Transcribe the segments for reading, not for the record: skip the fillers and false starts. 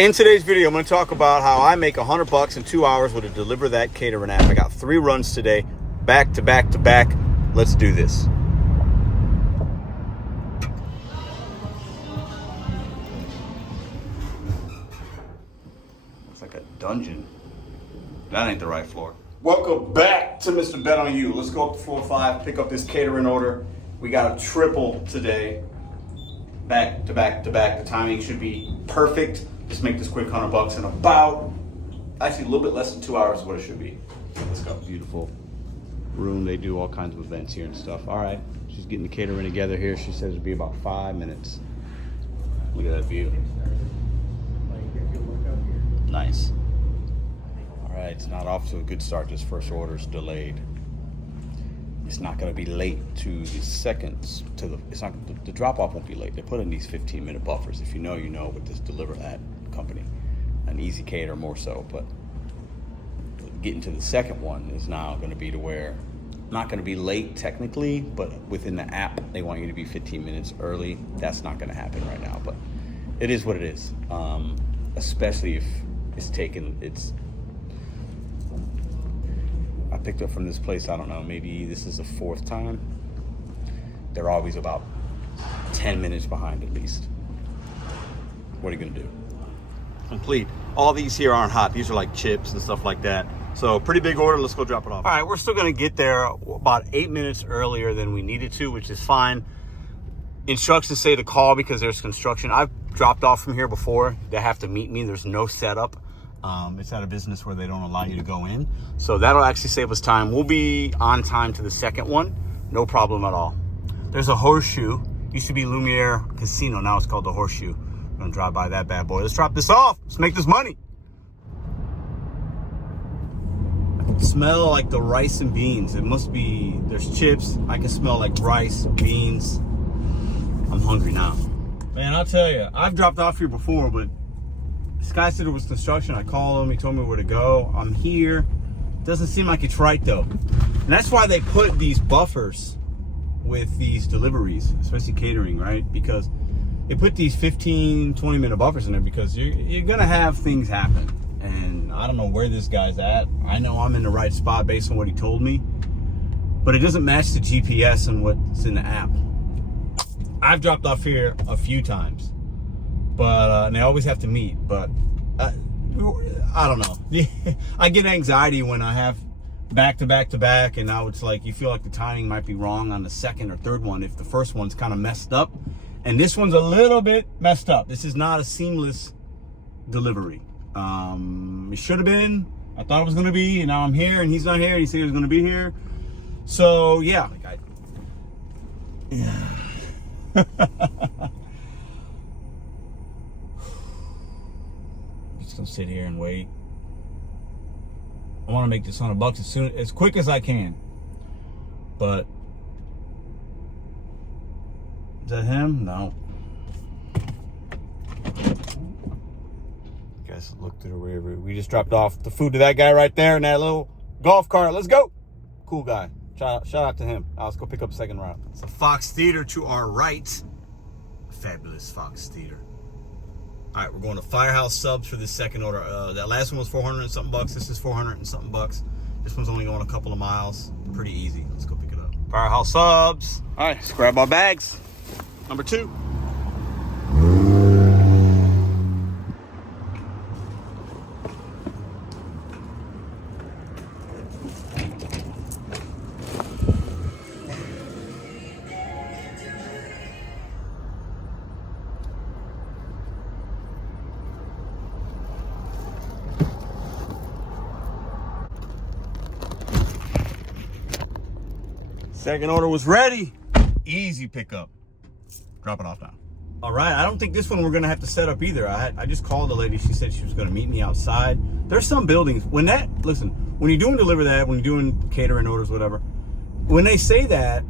In today's video, I'm going to talk about how I make $100 in 2 hours with a Delivrd catering app. I got 3 runs today, back to back to back. Let's do this. Looks like a dungeon. That ain't the right floor. Welcome back to Mr.BetonYou. Let's go up to floor 5, pick up this catering order. We got a triple today. Back to back to back. The timing should be perfect. Just make this quick $100 in about, actually a little bit less than 2 hours is what it should be. Let's go. Beautiful room. They do all kinds of events here and stuff. All right, she's getting the catering together here. She says it'll be about 5 minutes. Look at that view. Nice. All right, it's not off to a good start. This first order is delayed. It's not going to be late to the seconds. It's not, the drop-off won't be late. They put in these 15-minute buffers. If you know, you know, with this Delivrd company. An easy cater more so, but getting to the second one is now going to be to where, not going to be late technically, but within the app, they want you to be 15 minutes early. That's not going to happen right now, but it is what it is. Especially if I picked up from this place, I don't know, maybe this is the 4th time. They're always about 10 minutes behind at least. What are you gonna do? Complete. All these here aren't hot. These are like chips and stuff like that. So pretty big order, let's go drop it off. All right, we're still gonna get there about 8 minutes earlier than we needed to, which is fine. Instructions say to call because there's construction. I've dropped off from here before. They have to meet me, there's no setup. It's at a business where they don't allow you to go in. So that'll actually save us time. We'll be on time to the second one. No problem at all. There's a Horseshoe. Used to be Lumiere Casino. Now it's called the Horseshoe. I'm gonna drive by that bad boy. Let's drop this off. Let's make this money. I can smell like the rice and beans. It must be, there's chips. I can smell like rice, beans. I'm hungry now. Man, I'll tell you, I've dropped off here before, but this guy said it was construction. I called him. He told me where to go. I'm here. Doesn't seem like it's right, though. And that's why they put these buffers with these deliveries, especially catering, right? Because they put these 15, 20-minute buffers in there because you're going to have things happen. And I don't know where this guy's at. I know I'm in the right spot based on what he told me. But it doesn't match the GPS and what's in the app. I've dropped off here a few times. But and they always have to meet, but I don't know. I get anxiety when I have back to back to back, and now it's like you feel like the timing might be wrong on the second or third one if the first one's kind of messed up, and this one's a little bit messed up. This is not a seamless delivery. It should have been. I thought it was going to be, and now I'm here, and he's not here. He said he was going to be here, so yeah. Just gonna sit here and wait. I want to make this $100 as quick as I can. But is that him? No. Guys, look through the rear view. We just dropped off the food to that guy right there in that little golf cart. Let's go. Cool guy. Shout out to him. Let's go pick up the second route. It's a Fox Theater to our right. A fabulous Fox Theater. All right, we're going to Firehouse Subs for this second order. That last one was 400 and something bucks. This is 400 and something bucks. This one's only going a couple of miles. Pretty easy. Let's go pick it up. Firehouse Subs. All right, let's grab our bags. Number 2. Second order was ready. Easy pickup. Drop it off now. All right, I don't think this one we're gonna have to set up either. I just called the lady. She said she was gonna meet me outside. There's some buildings, when you're doing Delivrd, when you're doing catering orders, whatever, when they say that,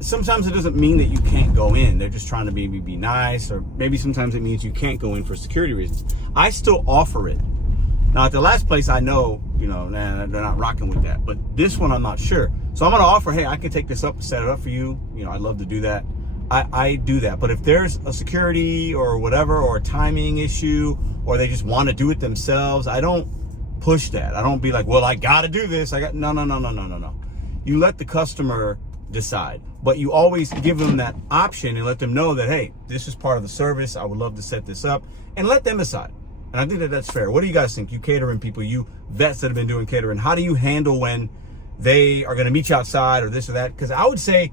sometimes it doesn't mean that you can't go in. They're just trying to maybe be nice, or maybe sometimes it means you can't go in for security reasons. I still offer it. Now, at the last place, I know, nah, they're not rocking with that. But this one, I'm not sure. So I'm going to offer, hey, I can take this up and set it up for you. I'd love to do that. I do that. But if there's a security or whatever, or a timing issue, or they just want to do it themselves, I don't push that. I don't be like, well, I got to do this. No. You let the customer decide, but you always give them that option and let them know that, hey, this is part of the service. I would love to set this up, and let them decide. And I think that that's fair. What do you guys think? You catering people, you vets that have been doing catering, how do you handle when they are going to meet you outside or this or that? Because I would say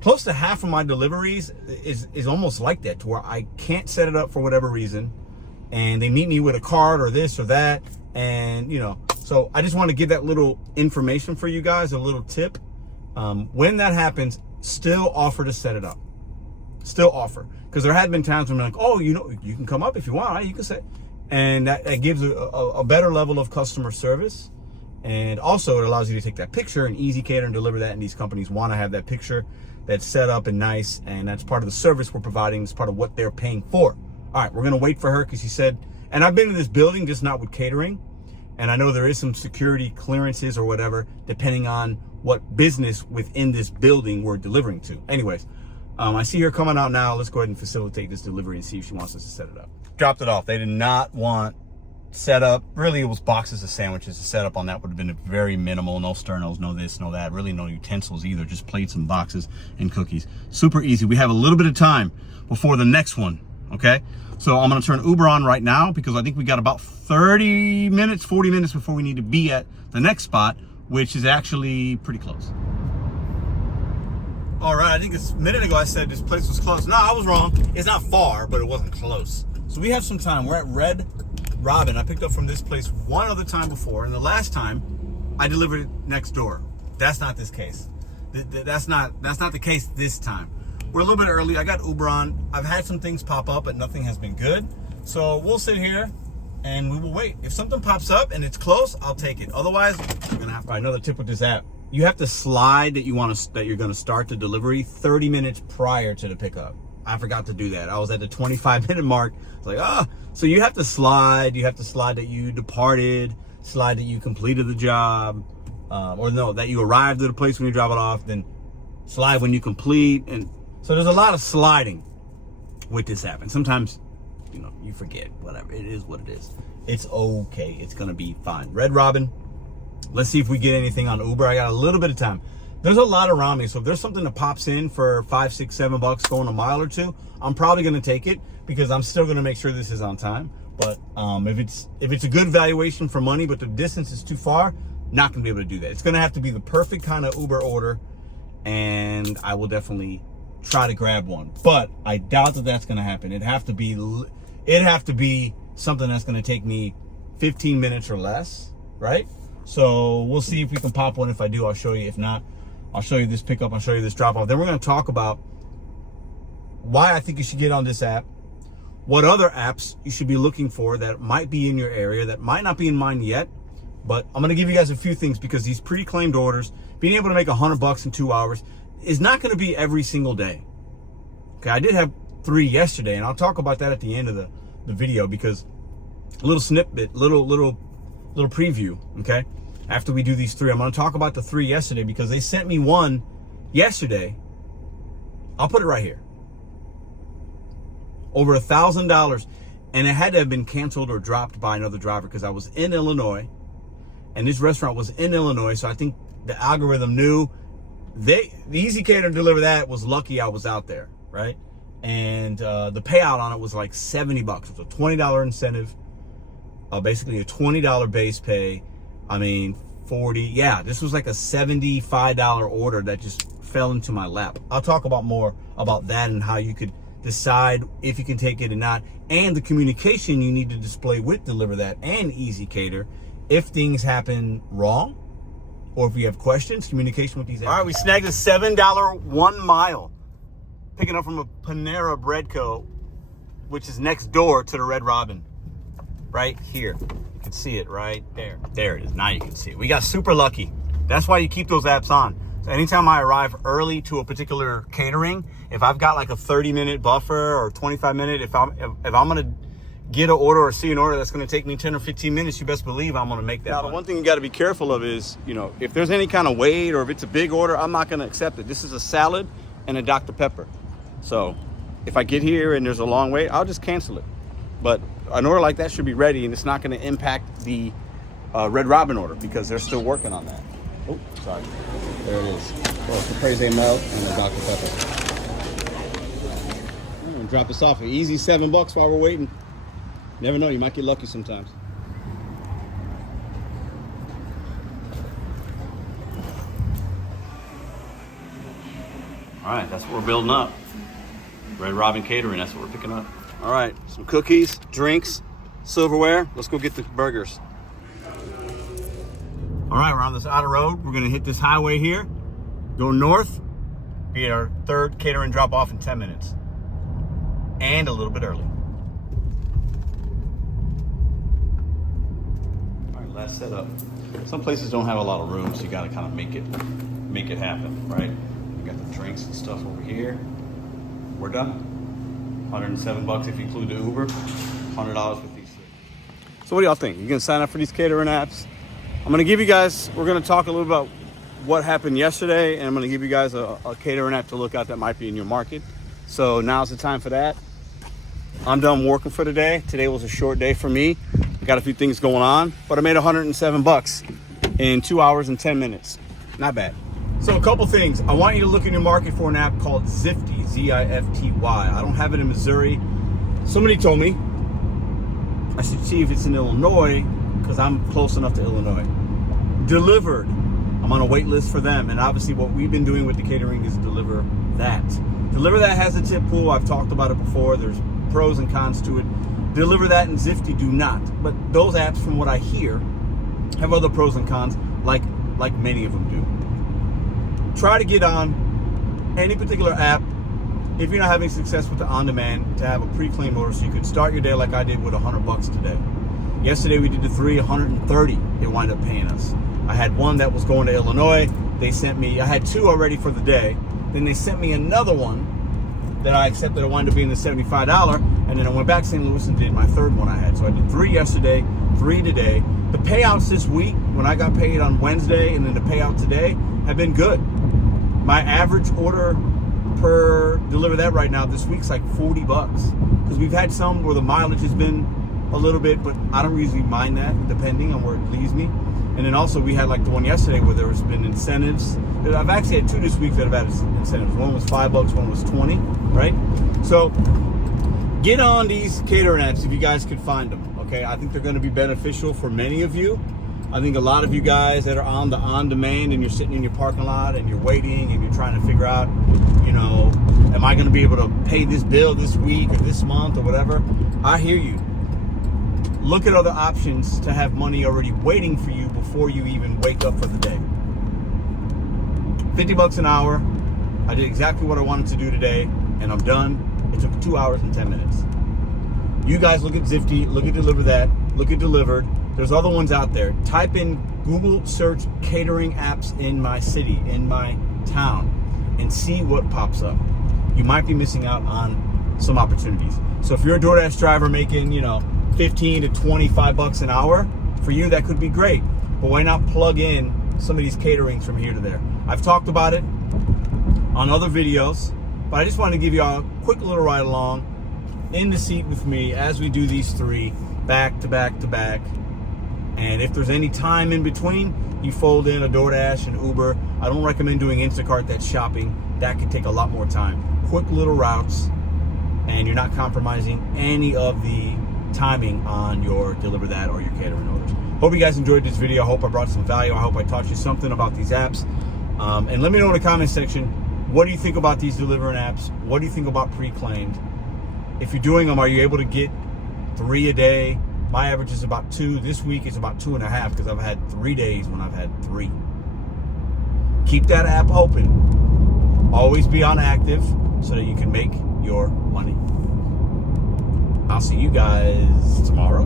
close to half of my deliveries is almost like that, to where I can't set it up for whatever reason, and they meet me with a card or this or that. And, you know, so I just want to give that little information for you guys, a little tip. When that happens, still offer to set it up. Still offer. Because there have been times when I'm like, oh, you know, you can come up if you want, right? You can say. And that gives a better level of customer service. And also it allows you to take that picture and easy cater and deliver that. And these companies want to have that picture that's set up and nice. And that's part of the service we're providing. It's part of what they're paying for. All right, we're going to wait for her because she said, and I've been in this building, just not with catering. And I know there is some security clearances or whatever, depending on what business within this building we're delivering to. Anyways, I see her coming out now. Let's go ahead and facilitate this delivery and see if she wants us to set it up. Dropped it off. They did not want set up. Really, it was boxes of sandwiches. The setup on that would have been very minimal. No sternos, no this, no that. Really no utensils either. Just plates and boxes and cookies. Super easy. We have a little bit of time before the next one, okay? So I'm going to turn Uber on right now because I think we got about 30 minutes, 40 minutes before we need to be at the next spot, which is actually pretty close. All right, I think it's a minute ago I said this place was close. No, I was wrong. It's not far, but it wasn't close. So we have some time. We're at Red Robin. I picked up from this place one other time before, and the last time I delivered it next door. That's not this case. That's not the case this time. We're a little bit early. I got Uber on. I've had some things pop up, but nothing has been good. So we'll sit here and we will wait. If something pops up and it's close, I'll take it. Otherwise, we're gonna have to. All right, another tip with this app. You have to slide that you're gonna start the delivery 30 minutes prior to the pickup. I forgot to do that. I was at the 25-minute mark. It's like, so you have to slide. You have to slide that you departed, slide that you completed the job, or no, that you arrived at the place when you drop it off, then slide when you complete. And so there's a lot of sliding with this app. And sometimes, you know, you forget, whatever. It is what it is. It's okay. It's going to be fine. Red Robin. Let's see if we get anything on Uber. I got a little bit of time. There's a lot around me. So if there's something that pops in for $5, $6, $7 going a mile or two, I'm probably going to take it because I'm still going to make sure this is on time. But if it's a good valuation for money, but the distance is too far, not going to be able to do that. It's going to have to be the perfect kind of Uber order. And I will definitely try to grab one, but I doubt that that's going to happen. It'd have to be something that's going to take me 15 minutes or less, right? So we'll see if we can pop one. If I do, I'll show you. If not, I'll show you this pickup. I'll show you this drop off. Then we're going to talk about why I think you should get on this app, what other apps you should be looking for that might be in your area, that might not be in mine yet. But I'm going to give you guys a few things because these pre-claimed orders, being able to make $100 in 2 hours, is not going to be every single day. Okay, I did have 3 yesterday, and I'll talk about that at the end of the video because a little snippet, little preview, okay? After we do these 3, I'm going to talk about the 3 yesterday because they sent me one yesterday. I'll put it right here. Over $1,000, and it had to have been canceled or dropped by another driver because I was in Illinois, and this restaurant was in Illinois, so I think the algorithm knew. The Easy Cater and Deliver that was lucky I was out there, right? And the payout on it was like $70. It was a $20 incentive, basically a $20 base pay. I mean, 40. Yeah, this was like a $75 order that just fell into my lap. I'll talk about more about that and how you could decide if you can take it or not, and the communication you need to display with Deliver that and Easy Cater if things happen wrong. Or if you have questions, communication with these apps. All right, we snagged a $7 1 mile. Picking up from a Panera Bread Co., which is next door to the Red Robin. Right here. You can see it right there. There it is. Now you can see it. We got super lucky. That's why you keep those apps on. So anytime I arrive early to a particular catering, if I've got like a 30-minute buffer or 25-minute, if I'm going to get an order or see an order that's going to take me 10 or 15 minutes, you best believe I'm going to make that. Now, the one thing you got to be careful of is, you know, if there's any kind of weight or if it's a big order, I'm not going to accept it. This is a salad and a Dr. Pepper. So if I get here and there's a long wait, I'll just cancel it. But an order like that should be ready, and it's not going to impact the Red Robin order because they're still working on that. Oh, sorry. There it is. Oh, Caprese Milk and the Dr. Pepper. I'm going to drop this off. An easy $7 while we're waiting. Never know, you might get lucky sometimes. All right, that's what we're building up. Red Robin Catering, that's what we're picking up. All right, some cookies, drinks, silverware. Let's go get the burgers. All right, we're on this outer road. We're gonna hit this highway here, go north, be at our third catering drop off in 10 minutes. And a little bit early. All right, last setup. Some places don't have a lot of room, so you gotta kind of make it happen, right? We got the drinks and stuff over here. We're done. $107 if you include the Uber, $100 with these. So what do y'all think? You gonna sign up for these catering apps? I'm gonna give you guys, we're gonna talk a little about what happened yesterday, and I'm gonna give you guys a catering app to look at that might be in your market. So now's the time for that. I'm done working for today. Today was a short day for me. I got a few things going on, but I made $107 in 2 hours and 10 minutes. Not bad. So a couple things. I want you to look in your market for an app called Zifty, Z-I-F-T-Y. I don't have it in Missouri. Somebody told me I should see if it's in Illinois because I'm close enough to Illinois. Delivrd. I'm on a wait list for them. And obviously what we've been doing with the catering is deliver that. Deliver that has a tip pool. I've talked about it before. There's pros and cons to it. Deliver that and Zifty do not. But those apps, from what I hear, have other pros and cons, like many of them do. Try to get on any particular app if you're not having success with the on-demand to have a pre-claimed order so you could start your day like I did with $100 today. Yesterday we did the 3, $130 it wound up paying us. I had one that was going to Illinois. They sent me, I had 2 already for the day. Then they sent me another one that I accepted. It wound up being the $75, and then I went back to St. Louis and did my third one I had. So I did 3 yesterday, 3 today. The payouts this week, when I got paid on Wednesday and then the payout today, have been good. My average order per Deliver That right now this week's like $40 because we've had some where the mileage has been a little bit, but I don't usually mind that depending on where it leaves me. And then also we had like the one yesterday where there has been incentives. I've actually had 2 this week that have had incentives. One was $5, one was $20, right? So get on these catering apps if you guys could find them, okay? I think they're gonna be beneficial for many of you. I think a lot of you guys that are on the on-demand and you're sitting in your parking lot and you're waiting and you're trying to figure out, you know, am I going to be able to pay this bill this week or this month or whatever? I hear you. Look at other options to have money already waiting for you before you even wake up for the day. $50 an hour. I did exactly what I wanted to do today and I'm done. It took 2 hours and 10 minutes. You guys look at Zifty, look at Deliver That, look at Delivrd. There's other ones out there. Type in Google search catering apps in my city, in my town, and see what pops up. You might be missing out on some opportunities. So if you're a DoorDash driver making, you know, 15 to 25 bucks an hour, for you that could be great. But why not plug in some of these caterings from here to there? I've talked about it on other videos, but I just wanted to give you a quick little ride along in the seat with me as we do these 3 back to back to back. And if there's any time in between, you fold in a DoorDash and Uber. I don't recommend doing Instacart, that's shopping. That could take a lot more time. Quick little routes, and you're not compromising any of the timing on your Deliver That or your catering orders. Hope you guys enjoyed this video. I hope I brought some value. I hope I taught you something about these apps. And let me know in the comment section, what do you think about these delivering apps? What do you think about pre-claimed? If you're doing them, are you able to get 3 a day? My average is about 2. This week it's about 2.5 because I've had 3 days when I've had 3. Keep that app open. Always be on active so that you can make your money. I'll see you guys tomorrow.